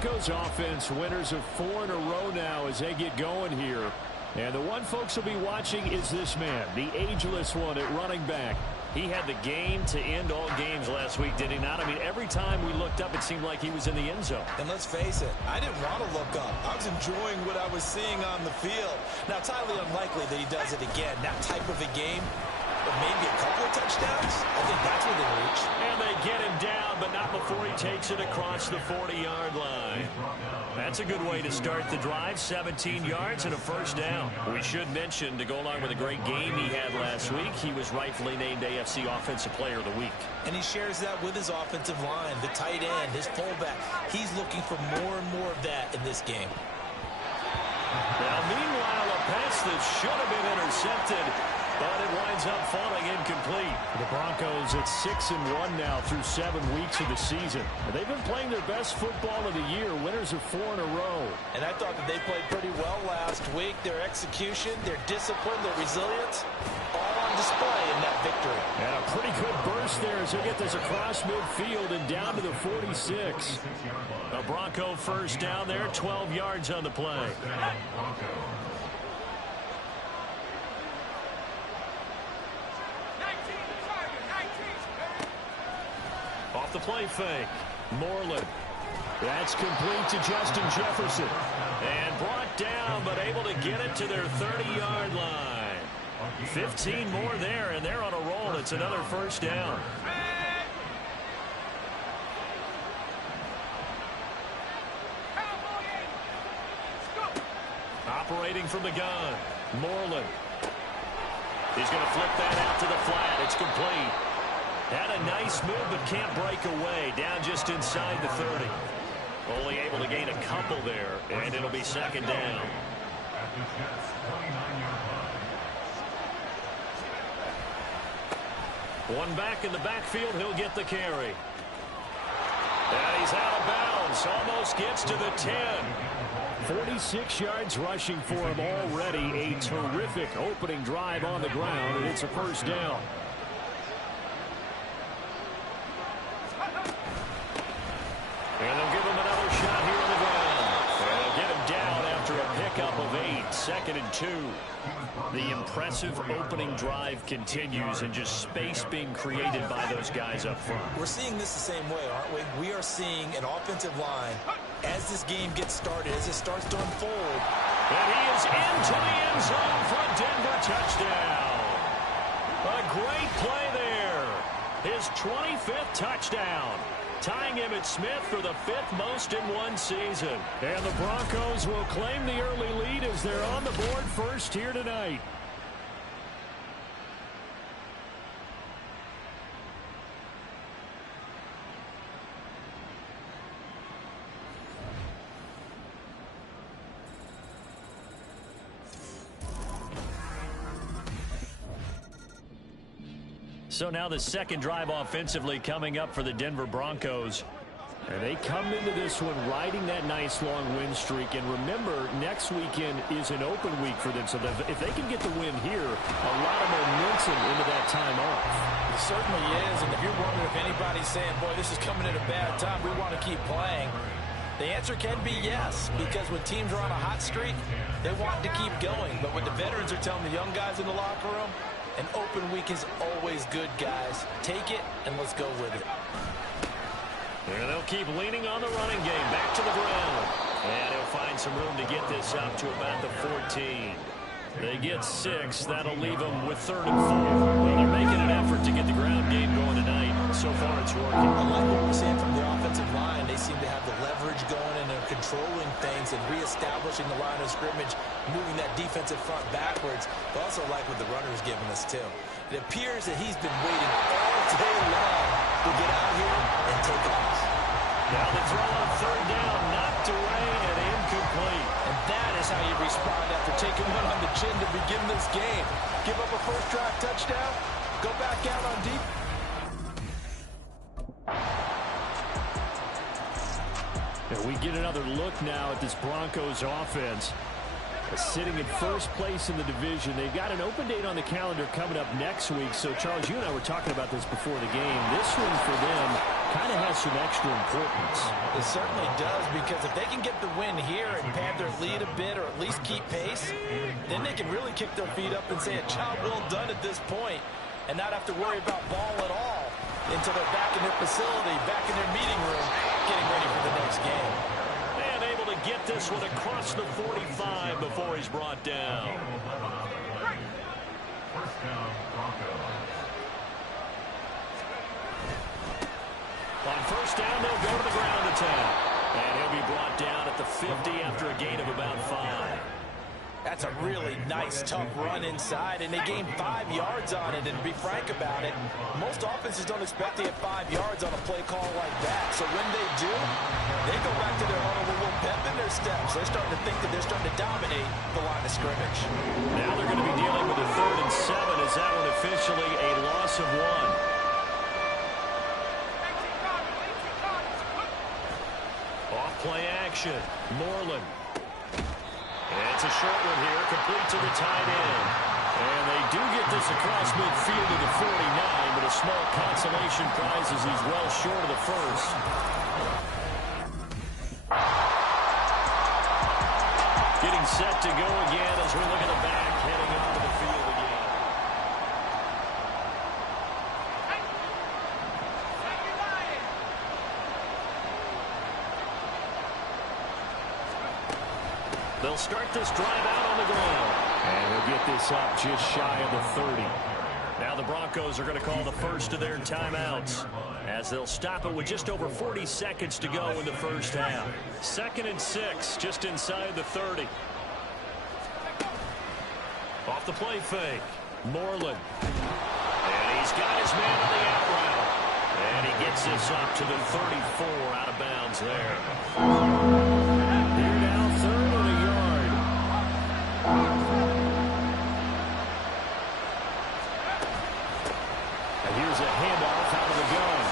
Broncos offense winners of 4 in a row now as they get going here. And the one folks will be watching is this man, the ageless one at running back. He had the game to end all games last week, did he not? I mean, every time we looked up, it seemed like he was in the end zone. And let's face it, I didn't want to look up. I was enjoying what I was seeing on the field. Now, it's highly unlikely that he does it again. That type of a game, but maybe a couple of touchdowns. I think that's where they reach. And they get him down, but not before he takes it across the 40-yard line. That's a good way to start the drive. 17 yards and a first down. We should mention, to go along with a great game he had last week, he was rightfully named AFC Offensive Player of the Week. And he shares that with his offensive line, the tight end, his fullback. He's looking for more and more of that in this game. Now, meanwhile, a pass that should have been intercepted, but it winds up falling incomplete. The Broncos at 6-1 now through 7 weeks of the season. And they've been playing their best football of the year, winners of 4 in a row. And I thought that they played pretty well last week. Their execution, their discipline, their resilience, all on display in that victory. And a pretty good burst there as they get this across midfield and down to the 46. A Bronco first down there, 12 yards on the play. Off the play fake. Moreland. That's complete to Justin Jefferson. And brought down, but able to get it to their 30-yard line. 15 more there, and they're on a roll. It's another first down. Operating from the gun. Moreland. He's going to flip that out to the flat. It's complete. Had a nice move, but can't break away. Down just inside the 30. Only able to gain a couple there, and it'll be second down. One back in the backfield. He'll get the carry. And he's out of bounds. Almost gets to the 10. 46 yards rushing for him already. A terrific opening drive on the ground, and it's a first down. And they'll give him another shot here on the ground. And they'll get him down after a pickup of 8. 2nd and 2. The impressive opening drive continues, and just space being created by those guys up front. We're seeing this the same way, aren't we? We are seeing an offensive line as this game gets started, as it starts to unfold. And he is into the end zone for a Denver touchdown. A great play there. His 25th touchdown. Tying Emmitt Smith for the 5th most in one season. And the Broncos will claim the early lead as they're on the board first here tonight. So now the second drive offensively coming up for the Denver Broncos. And they come into this one riding that nice long win streak. And remember, next weekend is an open week for them. So if they can get the win here, a lot of momentum into that time off. It certainly is. And if you're wondering if anybody's saying, boy, this is coming at a bad time, we want to keep playing, the answer can be yes. Because when teams are on a hot streak, they want to keep going. But what the veterans are telling the young guys in the locker room, an open week is always good, guys. Take it, and let's go with it. And they'll keep leaning on the running game. Back to the ground. And he'll find some room to get this up to about the 14. They get 6. That'll leave them with 3rd and 4. Well, they're making an effort to get the ground game going tonight. So far, it's working. I like what we're seeing from their offensive line. They seem to have the leverage going, and they're controlling things and reestablishing the line of scrimmage, moving that defensive front backwards. But also like what the runner's giving us, too. It appears that he's been waiting all day long to get out here and take off. Now the throw on 3rd down, knocked away and incomplete. And that is how you respond after taking one on the chin to begin this game. Give up a first drive touchdown, go back out on deep. And we get another look now at this Broncos offense. Sitting in first place in the division. They've got an open date on the calendar coming up next week. So, Charles, you and I were talking about this before the game. This one for them kind of has some extra importance. It certainly does, because if they can get the win here and pad their lead a bit or at least keep pace, then they can really kick their feet up and say a job well done at this point and not have to worry about ball at all until they're back in their facility, back in their meeting room, getting ready for the next game. And able to get this one across the 45 before he's brought down. On first down, they'll go to the ground attack. And he'll be brought down at the 50 after a gain of about 5. That's a really nice, tough run inside, and they gained 5 yards on it. And to be frank about it, most offenses don't expect to get 5 yards on a play call like that. So when they do, they go back to their huddle with a little pep in their steps. They're starting to think that they're starting to dominate the line of scrimmage. Now they're going to be dealing with a 3rd and 7. Is that one officially a loss of 1? Play action. Moreland. It's a short one here, complete to the tight end. And they do get this across midfield to the 49, but a small consolation prize as he's well short of the first. Getting set to go again as we look at the back heading onto the field again. They'll start this drive out on the ground. And he'll get this up just shy of the 30. Now the Broncos are going to call the first of their timeouts as they'll stop it with just over 40 seconds to go in the first half. 2nd and 6, just inside the 30. Off the play fake. Moreland. And he's got his man on the out route. And he gets this up to the 34 out of bounds there. Here now, 3rd and a yard. And here's a handoff out of the gun.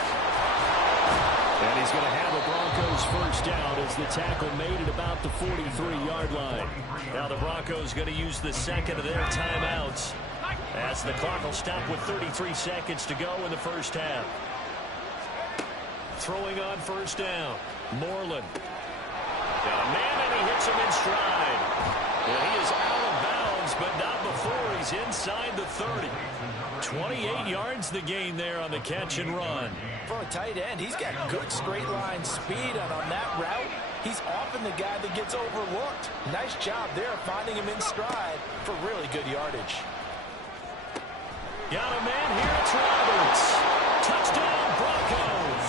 And he's going to have a Broncos first down as the tackle made at about the 43-yard line. Now the Broncos going to use the 2nd of their timeouts as the clock will stop with 33 seconds to go in the first half. Throwing on first down. Moreland. Got a man and he hits him in stride. And he is out of bounds, but not before he's inside the 30. 28 yards the gain there on the catch and run. For a tight end, he's got good straight line speed, and on that route, he's often the guy that gets overlooked. Nice job there finding him in stride for really good yardage. Got a man here, it's Roberts. Touchdown, Broncos.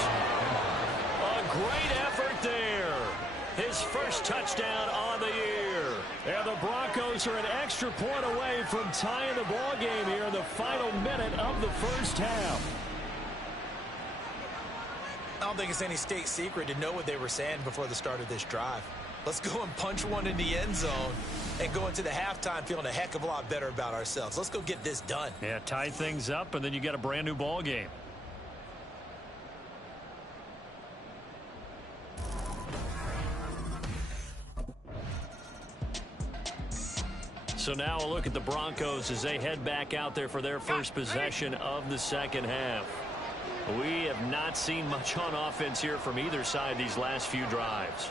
A great effort there. His first touchdown on the year. And the Broncos are an extra point away from tying the ball game here in the final minute of the first half. I don't think it's any state secret to know what they were saying before the start of this drive. Let's go and punch one in the end zone and go into the halftime feeling a heck of a lot better about ourselves. Let's go get this done. Yeah, tie things up, and then you get a brand new ball game. So now a look at the Broncos as they head back out there for their first possession of the second half. We have not seen much on offense here from either side these last few drives.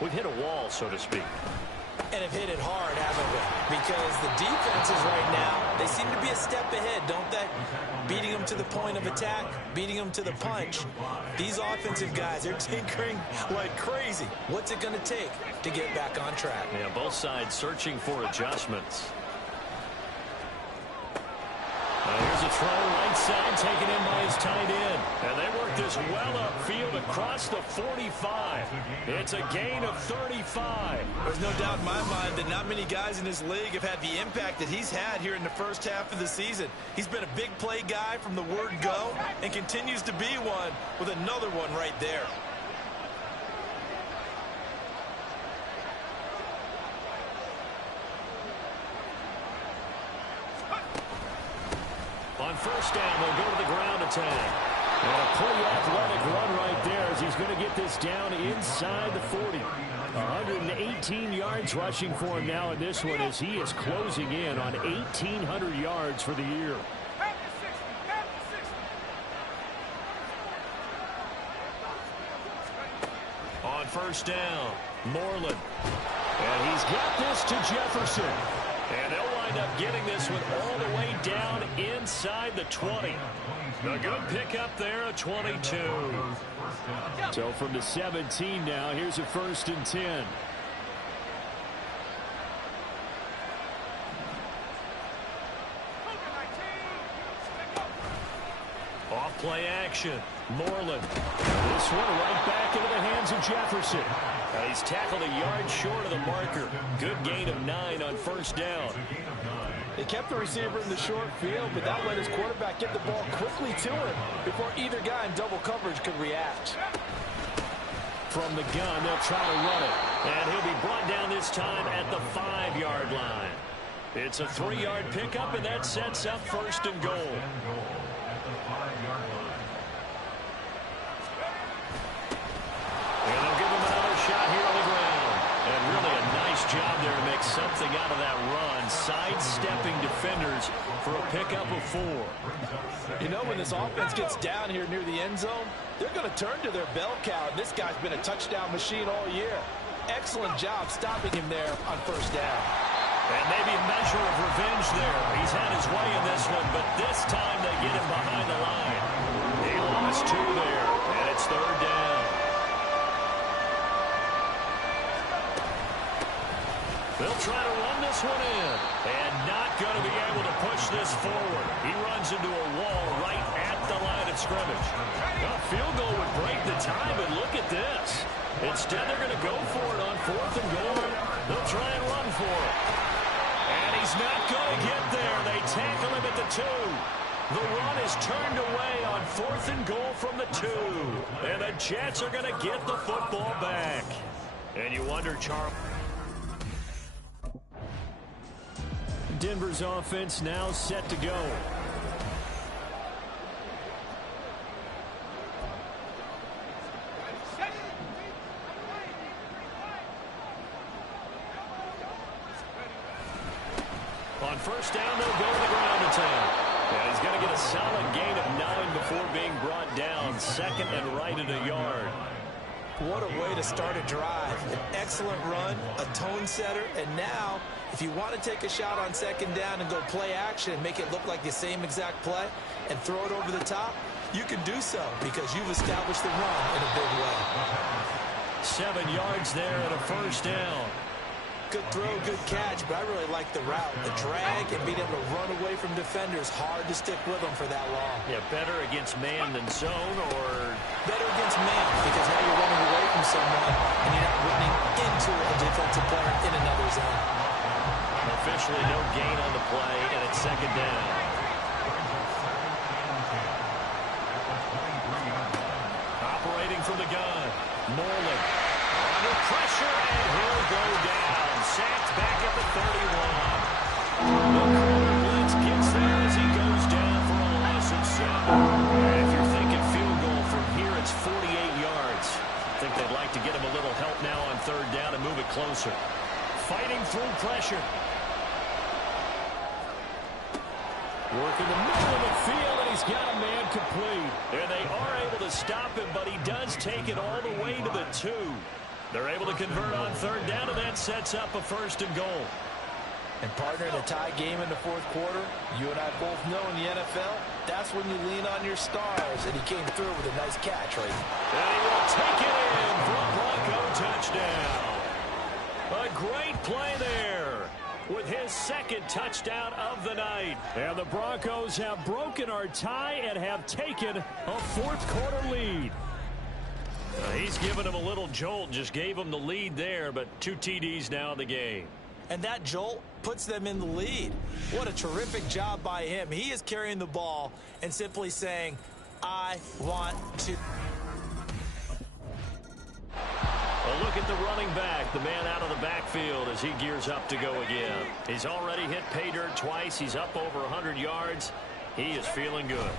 We've hit a wall, so to speak. And have hit it hard, haven't we? Because the defenses right now, they seem to be a step ahead, don't they? Beating them to the point of attack, beating them to the punch. These offensive guys, they're tinkering like crazy. What's it going to take to get back on track? Yeah, both sides searching for adjustments. Here's a throw right side taken in by his tight end. And they work this well upfield across the 45. It's a gain of 35. There's no doubt in my mind that not many guys in this league have had the impact that he's had here in the first half of the season. He's been a big play guy from the word go and continues to be one with another one right there. On first down, they'll go to the ground attack. And a pretty athletic run right there as he's going to get this down inside the 40. 118 yards rushing for him now in this one as he is closing in on 1,800 yards for the year. first down. Moreland. And he's got this to Jefferson. And they'll wind up getting this one all the way down inside the 20. A good pickup there, a 22. So from the 17 now, here's a 1st and 10. Off play action. Moreland. This one right back into the hands of Jefferson. He's tackled a yard short of the marker. Good gain of 9 on first down. They kept the receiver in the short field, but that let his quarterback get the ball quickly to him before either guy in double coverage could react. From the gun, they'll try to run it. And he'll be brought down this time at the 5-yard line. It's a 3-yard pickup, and that sets up 1st and goal. And they'll give him another shot here on the ground. And really a nice job there to make something out of that run. Sidestepping defenders for a pickup of 4. You know, when this offense gets down here near the end zone, they're going to turn to their bell cow. This guy's been a touchdown machine all year. Excellent job stopping him there on first down. And maybe a measure of revenge there. He's had his way in this one, but this time they get him behind the line. He lost 2 there, and it's 3rd down. They'll try to run this one in, and not going to be able to push this forward. He runs into a wall right at the line of scrimmage. A field goal would break the tie, but look at this. Instead, they're going to go for it on 4th and goal. They'll try and run for it. And he's not going to get there. They tackle him at the 2. The run is turned away on 4th and goal from the 2. And the Jets are going to get the football back. And you wonder, Charles. Denver's offense now set to go. On first down, they'll go to the ground attack. And he's going to get a solid gain of 9 before being brought down. 2nd and right at a yard. What a way to start a drive. An excellent run, a tone setter, and now, if you want to take a shot on 2nd down and go play action and make it look like the same exact play and throw it over the top, you can do so because you've established the run in a big way. 7 yards there and a first down. Good throw, good catch, but I really like the route. The drag and being able to run away from defenders, hard to stick with them for that long. Yeah, better against man than zone, or better against man because now you're running away from someone and you're not running into a defensive player in another zone. Officially no gain on the play, and it's 2nd down. Operating from the gun, Moreland. Under pressure, and he'll go down. Sacked back at the 31. The corner blitz gets there as he goes down for a loss of 7. And if you're thinking field goal from here, it's 48 yards. I think they'd like to get him a little help now on 3rd down and move it closer. Fighting through pressure. Work in the middle of the field, and he's got a man complete. And they are able to stop him, but he does take it all the way to the 2. They're able to convert on 3rd down, and that sets up a 1st and goal. And partner, in a tie game in the 4th quarter, you and I both know in the NFL, that's when you lean on your stars, and he came through with a nice catch right. And he will take it in for a Bronco touchdown. A great play there with his 2nd touchdown of the night. And the Broncos have broken our tie and have taken a 4th quarter lead. He's given him a little jolt, just gave him the lead there, but 2 TDs now in the game. And that jolt puts them in the lead. What a terrific job by him. He is carrying the ball and simply saying, I want to. A look at the running back, the man out of the backfield as he gears up to go again. He's already hit pay dirt twice. He's up over 100 yards. He is feeling good.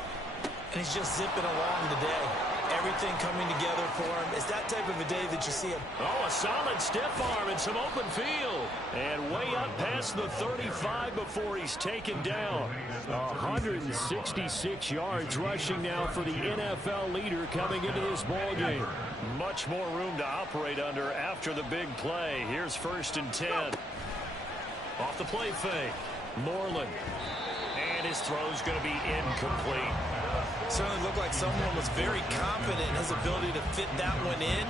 And he's just zipping along today. Everything coming together for him. It's that type of a day that you see him. Oh, a solid stiff arm and some open field. And way up past the 35 before he's taken down. 166 yards rushing now for the NFL leader coming into this ball game. Much more room to operate under after the big play. Here's 1st and 10. Off the play fake. Moreland. And his throw's going to be incomplete. Certainly looked like someone was very confident in his ability to fit that one in.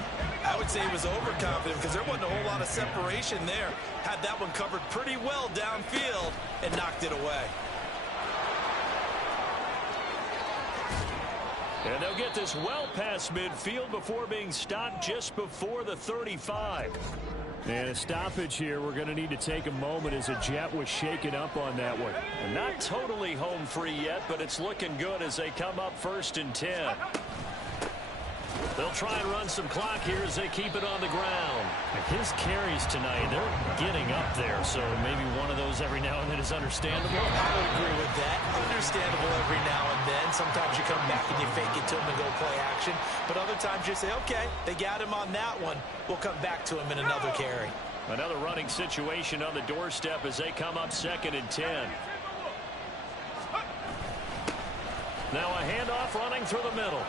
I would say he was overconfident because there wasn't a whole lot of separation there. Had that one covered pretty well downfield and knocked it away. And they'll get this well past midfield before being stopped just before the 35. And a stoppage here. We're going to need to take a moment as a Jet was shaken up on that one. And not totally home free yet, but it's looking good as they come up 1st and 10. They'll try and run some clock here as they keep it on the ground. His carries tonight, they're getting up there, so maybe one of those every now and then is understandable. I would agree with that. Understandable every now and then. Sometimes you come back and you fake it to him and go play action. But other times you say, okay, they got him on that one. We'll come back to him in another carry. Another running situation on the doorstep as they come up 2nd and 10. Now a handoff running through the middle.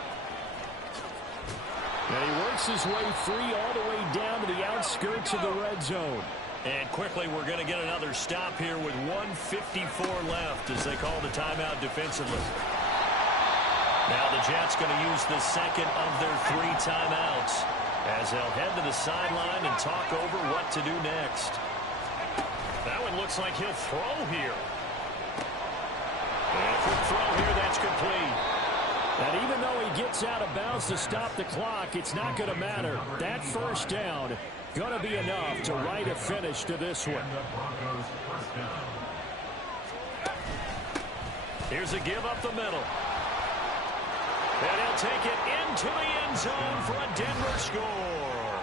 And he works his way free all the way down to the outskirts of the red zone. And quickly we're going to get another stop here with 1:54 left as they call the timeout defensively. Now the Jets going to use the second of their 3 timeouts as they'll head to the sideline and talk over what to do next. That one looks like he'll throw here. And quick throw here, that's complete. And even though he gets out of bounds to stop the clock, it's not going to matter. That first down going to be enough to write a finish to this one. Here's a give up the middle. And he'll take it into the end zone for a Denver score.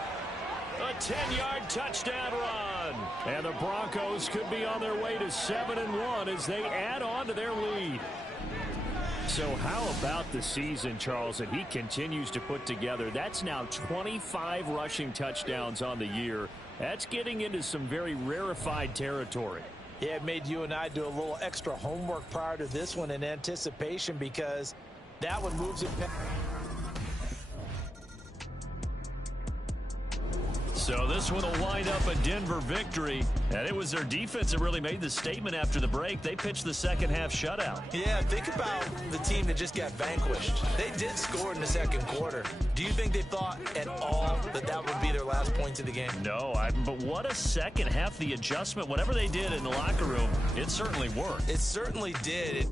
A 10-yard touchdown run. And the Broncos could be on their way to 7-1 as they add on to their lead. So how about the season, Charles, that he continues to put together? That's now 25 rushing touchdowns on the year. That's getting into some very rarefied territory. Yeah, it made you and I do a little extra homework prior to this one in anticipation because that one moves it back. So this one will wind up a Denver victory. And it was their defense that really made the statement after the break. They pitched the second half shutout. Yeah, think about the team that just got vanquished. They did score in the second quarter. Do you think they thought at all that that would be their last points of the game? No, but what a second half. The adjustment, whatever they did in the locker room, it certainly worked. It certainly did.